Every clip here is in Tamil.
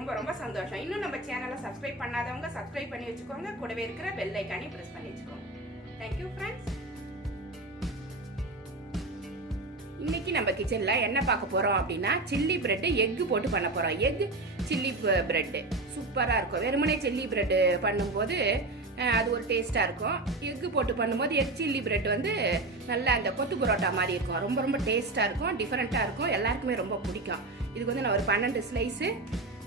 ரொம்ப ரொம்ப சந்தோஷம். இன்னும் நம்ம சேனலை சப்ஸ்கிரைப் பண்ணாதவங்க சப்ஸ்கிரைப் பண்ணி வச்சுக்கோங்க. கூடவே இருக்கிற பெல் ஐக்கானே ப்ரெஸ் பண்ணி வச்சுக்கோங்க. தேங்க்யூ ஃப்ரெண்ட்ஸ் இன்னைக்கு நம்ம கிச்சனில் என்ன பார்க்க போகிறோம் அப்படின்னா சில்லி பிரெட்டு எக்கு போட்டு பண்ண போகிறோம் எக் சில்லி பிரெட்டு சூப்பராக இருக்கும். வெறுமனே சில்லி பிரெட்டு பண்ணும்போது அது ஒரு டேஸ்ட்டாக இருக்கும். எக்கு போட்டு பண்ணும்போது எக் சில்லி பிரெட் வந்து நல்லா அந்த கொத்து பரோட்டா மாதிரி இருக்கும். ரொம்ப ரொம்ப டேஸ்ட்டாக இருக்கும். டிஃப்ரெண்ட்டாக இருக்கும். எல்லாருக்குமே ரொம்ப பிடிக்கும். இதுக்கு வந்து நான் ஒரு பன்னெண்டு ஸ்லைஸு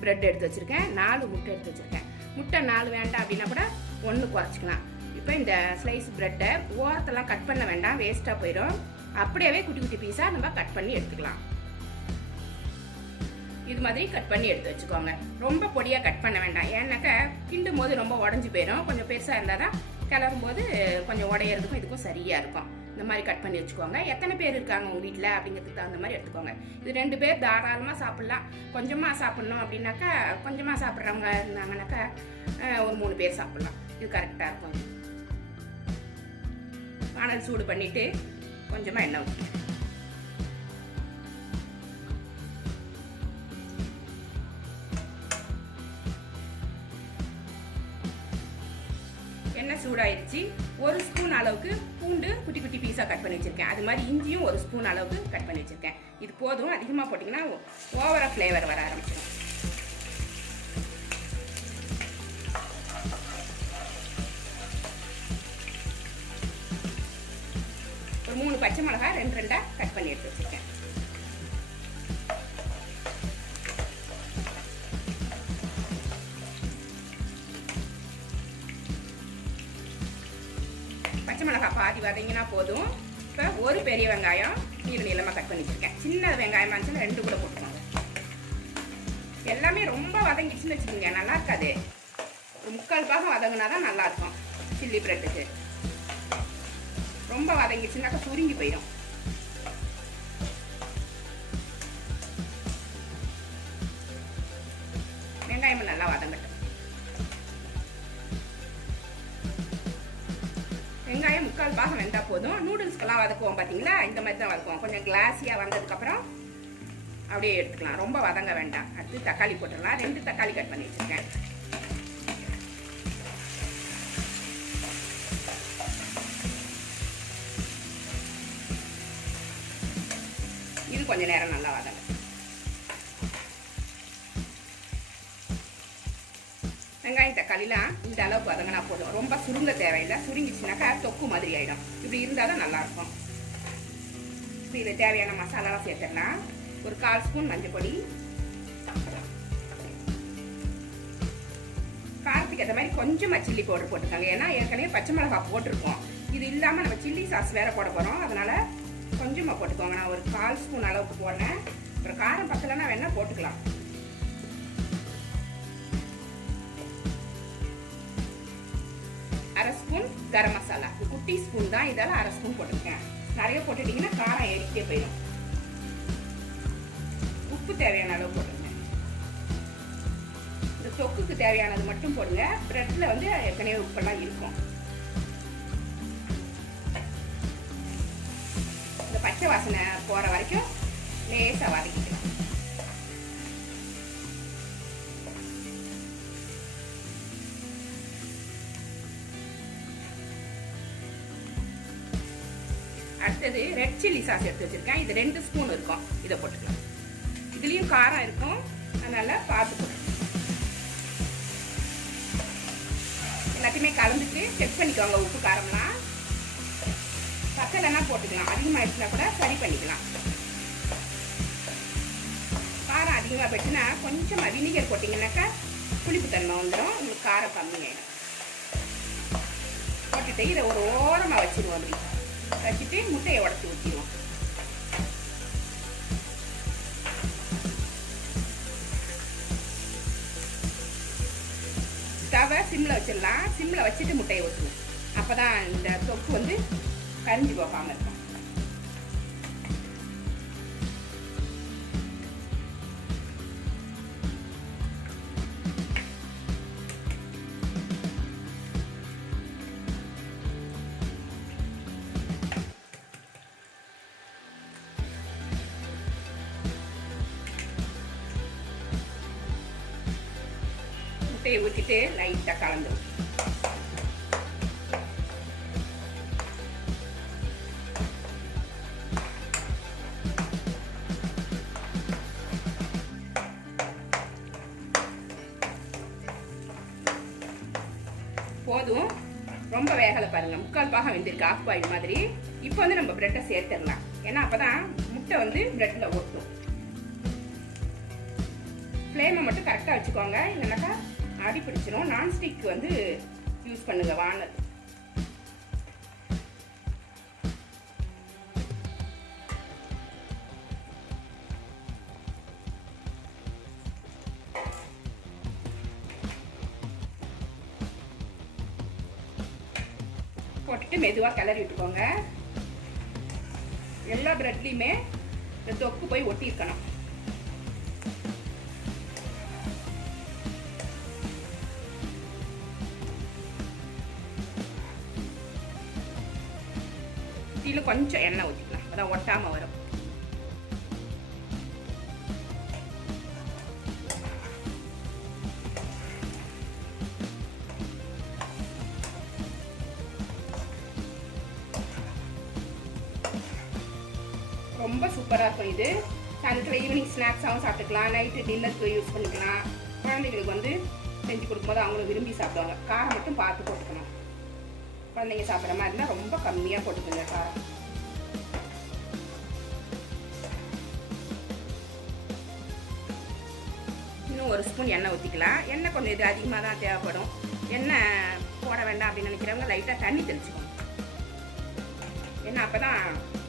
ப்ரெட் எடுத்து வச்சுருக்கேன். நாலு முட்டை எடுத்து வச்சுருக்கேன். முட்டை நாலு வேண்டாம் அப்படின்னா கூட ஒன்று குறைச்சிக்கலாம். இப்போ இந்த ஸ்லைஸ் ப்ரெட்டை ஓரத்தெல்லாம் கட் பண்ண வேண்டாம். வேஸ்ட்டாக போயிடும். அப்படியே குட்டி குட்டி பீஸாக நம்ம கட் பண்ணி எடுத்துக்கலாம். இது மாதிரி கட் பண்ணி எடுத்து வச்சுக்கோங்க. ரொம்ப பொடியாக கட் பண்ண வேண்டாம். ஏன்னாக்கா கிண்டும் போது ரொம்ப உடஞ்சி போயிடும். கொஞ்சம் பெருசாக இருந்தால் தான் கிளறும் போது கொஞ்சம் உடையிறதுக்கும் இதுக்கும் சரியாக இருக்கும். இந்த மாதிரி கட் பண்ணி வச்சுக்கோங்க. எத்தனை பேர் இருக்காங்க உங்கள் வீட்டில் அப்படிங்கிறதுக்கு தகுந்த மாதிரி எடுத்துக்கோங்க. இது ரெண்டு பேர் தாராளமாக சாப்பிட்லாம். கொஞ்சமாக சாப்பிட்ணும் அப்படின்னாக்கா கொஞ்சமாக சாப்பிட்றவங்க இருந்தாங்கனாக்கா ஒரு மூணு பேர் சாப்பிட்லாம். இது கரெக்டாக இருக்கும். வானல் சூடு பண்ணிவிட்டு கொஞ்சமாக எண்ணெய் ஊற்றி எண்ணெய் சூடாயிருச்சு ஒரு ஸ்பூன் அளவுக்கு பூண்டு குட்டி குட்டி பீஸாக கட் பண்ணி வச்சுருக்கேன். அது மாதிரி இஞ்சியும் ஒரு ஸ்பூன் அளவுக்கு கட் பண்ணி வச்சுருக்கேன். இது போதும். அதிகமாக போட்டிங்கன்னா ஓவராக ஃப்ளேவர் வர ஆரம்பிச்சிடும் ஒரு மூணு பச்சை மிளகாய் ரெண்டு ரெண்டாக கட் பண்ணி எடுத்து வச்சுருக்கேன். பச்சை மிளகாய் பாதி வதங்கினா போதும். இப்போ ஒரு பெரிய வெங்காயம் நீள நீளமாக கட் பண்ணி வச்சிருக்கேன். சின்ன வெங்காயமாக இருந்துச்சுன்னா ரெண்டு கூட போட்டுக்கோங்க. எல்லாமே ரொம்ப வதங்கிடுச்சுன்னு வச்சுக்கோங்க. நல்லா இருக்காது. ஒரு முக்கால் பாகம் வதங்கினா தான் நல்லா இருக்கும். சில்லி பிரெட்டுக்கு. ரொம்ப வதங்கிடுச்சுனாக்கா சுருங்கி போயிடும். வெங்காயம் நல்லா வதங்கட்டும். வெங்காயம் முக்கால் பாகம் வெந்தால் போதும். நூடுல்ஸ்க்கெல்லாம் வதக்குவோம் பார்த்தீங்களா இந்த மாதிரி தான் வதக்குவோம். கொஞ்சம் கிளாஸியாக வந்ததுக்கப்புறம் அப்படியே எடுத்துக்கலாம். ரொம்ப வதங்க வேண்டாம். அடுத்து தக்காளி போட்டுடலாம். ரெண்டு தக்காளி கட் பண்ணி வச்சுருக்கேன். இது கொஞ்சம் நேரம் நல்லா வதங்க வெங்காயம் தக்காளிலாம் இந்த அளவுக்கு வதங்கினா போதும். ரொம்ப சுருங்க தேவையில்லை. சுருங்கிச்சுனாக்கா தொக்கு மாதிரி ஆயிடும். இப்படி இருந்தால் தான் நல்லாயிருக்கும். இப்போ இது தேவையான மசாலாலாம் சேர்த்துடலாம். ஒரு கால் ஸ்பூன் மஞ்சள் பொடி. காரத்துக்கு ஏற்ற மாதிரி கொஞ்சமாக சில்லி பவுடர் போட்டுக்கோங்க. ஏன்னா ஏற்கனவே பச்சை மிளகாய் போட்டிருக்கோம். இது இல்லாமல் நம்ம சில்லி சாஸ் வேற போட போகிறோம் அதனால கொஞ்சமாக போட்டுக்கோங்க. நான் ஒரு கால் ஸ்பூன் அளவுக்கு போடுறேன். அப்புறம் காரம் பத்தலைன்னா வேணால் போட்டுக்கலாம். ஸ்பூன் கரம் மசாலா. குட்டி ஸ்பூன் தான் இதெல்லாம் அரை ஸ்பூன் போட்டிருக்கேன். நிறைய போட்டுட்டிங்கன்னா காரம் ஏறிக்கிட்டே போயிடும். உப்பு தேவையான அளவு போட்டுருங்க. இந்த தொக்குக்கு தேவையானது மட்டும் போடுங்க. ப்ரெட்டில் வந்து ஏற்கனவே உப்பெல்லாம் இருக்கும். இந்த பச்சை வாசனை போகிற வரைக்கும் லேசாக வதக்கிட்டு அடுத்தது ரெட் சில்லி சாஸ் எடுத்து வச்சிருக்கேன். இது ரெண்டு ஸ்பூன் இருக்கும். இதை போட்டுக்கலாம். இதுலேயும் காரம் இருக்கும். அதனால் பார்த்து போட்டுக்கலாம் எல்லாத்தையுமே கலந்துட்டு செக் பண்ணிக்கோங்க உப்பு காரம்லாம். பத்தலைன்னா போட்டுக்கலாம். அதிகமாகிடுச்சுனா கூட சரி பண்ணிக்கலாம். காரம் அதிகமாக போயிடுச்சுன்னா கொஞ்சமாக வினிகர் போட்டிங்கனாக்கா புளிப்பு தன்மை வந்துடும் உங்களுக்கு காரம் கம்மியாயிடும். போட்டுட்டு இதை ஒரு ஓரமாக வச்சிருவோம் அப்படி வச்சுட்டு முட்டையை உடச்சி ஊற்றிடுவோம் ஸ்டவை சிம்மில் வச்சிடலாம் சிம்மில் வச்சுட்டு முட்டையை ஊற்றுவோம் அப்போ தான் இந்த தொக்கு வந்து கரிஞ்சு போகாமல் இருக்கும் முட்டையை ஊற்றிட்டு லைட்டாக கலந்துடும் போதும் ரொம்ப வேகலை பாருங்கள் முக்கால் பாகம் வெந்திருக்கு ஆஃப் பாயில் மாதிரி இப்போ வந்து நம்ம பிரெட்டை சேர்த்துடலாம் ஏன்னா அப்போ தான் முட்டை வந்து ப்ரெட்டில் ஒட்டும் ஃப்ளேமை மட்டும் கரெக்டாக வச்சுக்கோங்க இல்லைனாக்கா அடி பிடிச்சிரும் நான்ஸ்டிக் வந்து யூஸ் பண்ணுங்க வானல். போட்டுட்டு மெதுவாக கிளறி விட்டுக்கோங்க. எல்லா பிரெட்லேயுமே இந்த தொக்கு போய் ஒட்டியிருக்கணும். கொஞ்சம் எண்ணெய் ஊற்றிக்கலாம் அதான் ஒட்டாமல் வரும். ரொம்ப சூப்பராக இருக்கும் இது. சாயந்தரத்தில் ஈவினிங் ஸ்நாக்ஸாகவும் சாப்பிட்டுக்கலாம். நைட்டு டின்னருக்கு யூஸ் பண்ணிக்கலாம். குழந்தைங்களுக்கு வந்து செஞ்சு கொடுக்கும்போது அவங்களும் விரும்பி சாப்பிடுவாங்க. காரம் மட்டும் பார்த்து போட்டுக்கணும். குழந்தைங்க சாப்பிட்ற மாதிரி இருந்தால் ரொம்ப கம்மியாக போட்டுக்கோங்க. காரம் இன்னும் ஒரு ஸ்பூன் எண்ணெய் ஊற்றிக்கலாம் எண்ணெய் கொஞ்சம் இது அதிகமாக தான் தேவைப்படும். எண்ணெய் போட வேண்டாம் அப்படின்னு நினைக்கிறவங்க லைட்டாக தண்ணி தெளிச்சுக்கோங்க. ஏன்னா அப்போ தான்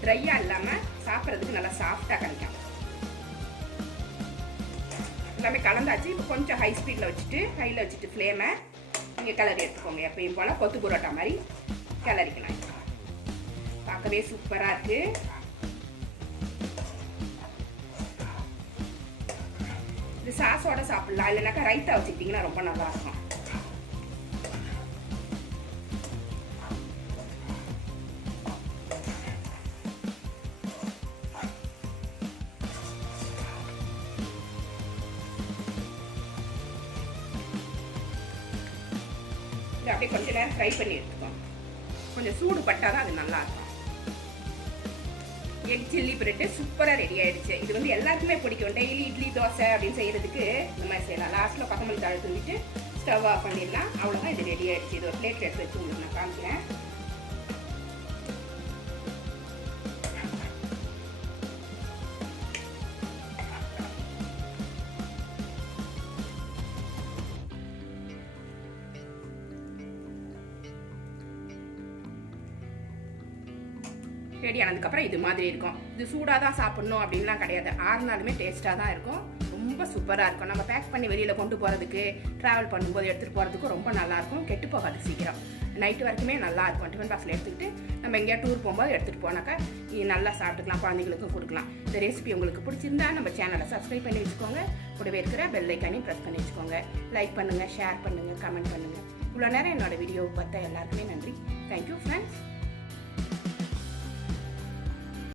ட்ரையாக இல்லாமல் சாப்பிட்றதுக்கு நல்லா சாஃப்டாக கிடைக்கும். எல்லாமே கலந்தாச்சு. இப்போ கொஞ்சம் ஹை ஸ்பீடில் வச்சுட்டு ஹையில் வச்சுட்டு ஃப்ளேமை நீங்கள் கிளறி எடுத்துக்கோங்க. எப்பயும் போல் கொத்து புரோட்டா மாதிரி கிளறிக்கலாம் பார்க்கவே சூப்பராக இருக்குது இது சாஸோட சாப்பிடலாம். இல்லைனாக்கா ரைத்தா வச்சுக்கிட்டிங்கன்னா ரொம்ப நல்லா இதை அப்படியே கொஞ்ச நேரம் ஃப்ரை பண்ணி எடுத்துக்கோங்க. கொஞ்சம் சூடு பட்டால் தான் அது நல்லாயிருக்கும் எக் சில்லி பிரெட்டு சூப்பராக ரெடி ஆகிடுச்சு இது வந்து எல்லாருக்குமே பிடிக்கும். டெய்லி இட்லி தோசை அப்படின்னு செய்கிறதுக்கு இந்த மாதிரி செய்யலாம். லாஸ்ட்டில் கொத்தமல்லி தாழை தூவிட்டு ஸ்டவ் ஆஃப் பண்ணிடலாம். அவ்வளோதான் இது ரெடி ஆகிடுச்சு இது ஒரு பிளேட் எடுத்து வச்சு உங்களுக்கு நான் காமிக்கிறேன். ரெடி ஆனதுக்கப்புறம் இது மாதிரி இருக்கும். இது சூடாக தான் சாப்பிட்ணும் அப்படின்லாம் கிடையாது. ஆறுனாலுமே டேஸ்ட்டாக தான் இருக்கும். ரொம்ப சூப்பராக இருக்கும். நம்ம பேக் பண்ணி வெளியில் கொண்டு போகிறதுக்கு ட்ராவல் பண்ணும்போது எடுத்துகிட்டு போகிறதுக்கும் ரொம்ப நல்லாயிருக்கும் கெட்டு போகாது சீக்கிரம். நைட்டு வரைக்குமே நல்லா இருக்கும். டிஃபன் பாக்ஸில் எடுத்துக்கிட்டு நம்ம எங்கேயா டூர் போகும்போது எடுத்துகிட்டு போனாக்கா நல்லா சாப்பிட்டுக்கலாம் குழந்தைங்களுக்கும் கொடுக்கலாம். இந்த ரெசிபி உங்களுக்கு பிடிச்சிருந்தா நம்ம சேனலை சப்ஸ்கிரைப் பண்ணி வச்சுக்கோங்க. கூடவே இருக்கிற பெல் ஐக்கானையும் ப்ரெஸ் பண்ணி வச்சுக்கோங்க. லைக் பண்ணுங்கள் ஷேர் பண்ணுங்கள் கமெண்ட் பண்ணுங்கள் இவ்வளோ நேரம் என்னோட வீடியோ பார்த்தா எல்லாருக்குமே நன்றி. Thank you friends